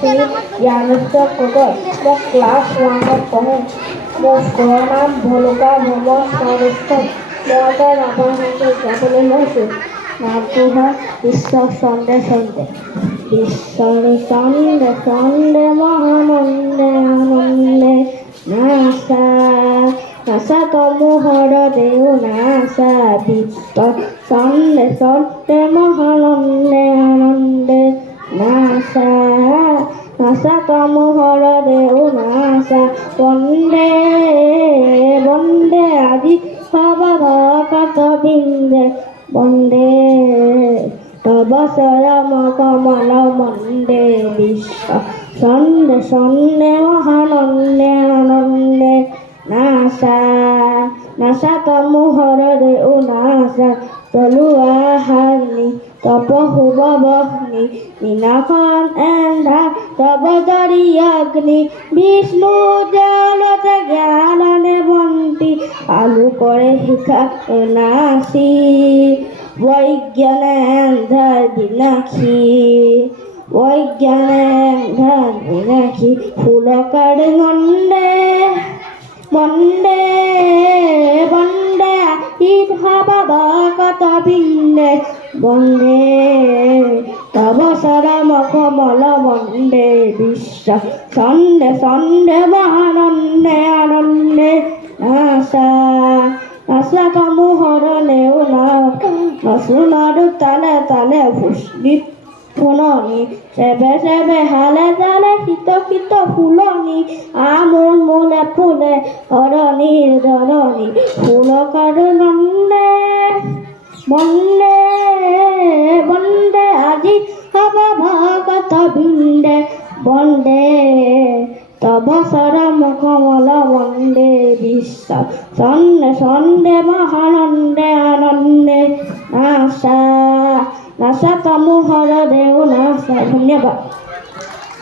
শ্ৰী জ্ঞানেশ্বৰ গগৈ। মই ক্লাছ 1ত পঢ়োঁ। মোৰ ঘৰৰ নাম ভলুকা ভ্ৰমণ সংস্থান। মই এটা ৰাভা সংগীত গাবলৈ লৈছোঁ। নামটো হয় বিশ্ব চন্দে চন্দে। বিশ্বৰে চন্দে চন্দে মহানন্দে আনন্দে নাচা নাচা তমোহৰ দেও নাচা বিশ্ব চন্দে চন্দে মহানন্দে আনন্দে নাচা নাচা তমোহৰ দেও নাচা বন্দে বন্দে আজি সব ভকত বৃন্দে বন্দে তব চৰম কমল মন্দে বিশ্ব চন্দে চন্দে মহানন্দে আনন্দে নাচা নাচা তমোহৰ দেও নাচা চলোৱা হানি তপ শুভ বহ্নি নিনাখন এন্ধা তব জৰি অগ্নি বিষ্ণু জলতে জ্ঞাননে বন্তি আলোকৰে শিখা নাচি বৈজ্ঞানে এন্ধাৰ বিনাশী বৈজ্ঞানে এন্ধাৰ বিনাশী ফুলকাৰ মন্দে বন্দে বন্দে ইধব ভকত বৃন্দে বন্দে তব চৰম কমল বন্দে বিশ্ব চন্দে চন্দে মহানন্দে আনন্দে নাচা নাচা তমোহৰ দেও নাচোনাৰু তালে তালে ফুষ্পিত ফুলনি চেবে চেবে হালে জালে শীত শীত ফুলনি আমোল মোলে ফুলে অৰণিৰ ধৰণি ফুলকাৰ নন্দে বন্দে বন্দে আজি সব ভকত বৃন্দে বন্দে তব চৰম কমল বন্দে বিশ্ব চন্দে চন্দে মহানন্দে আনন্দে নাচা নাচা তমোহৰ দেও নাচা। ধন্যবাদ।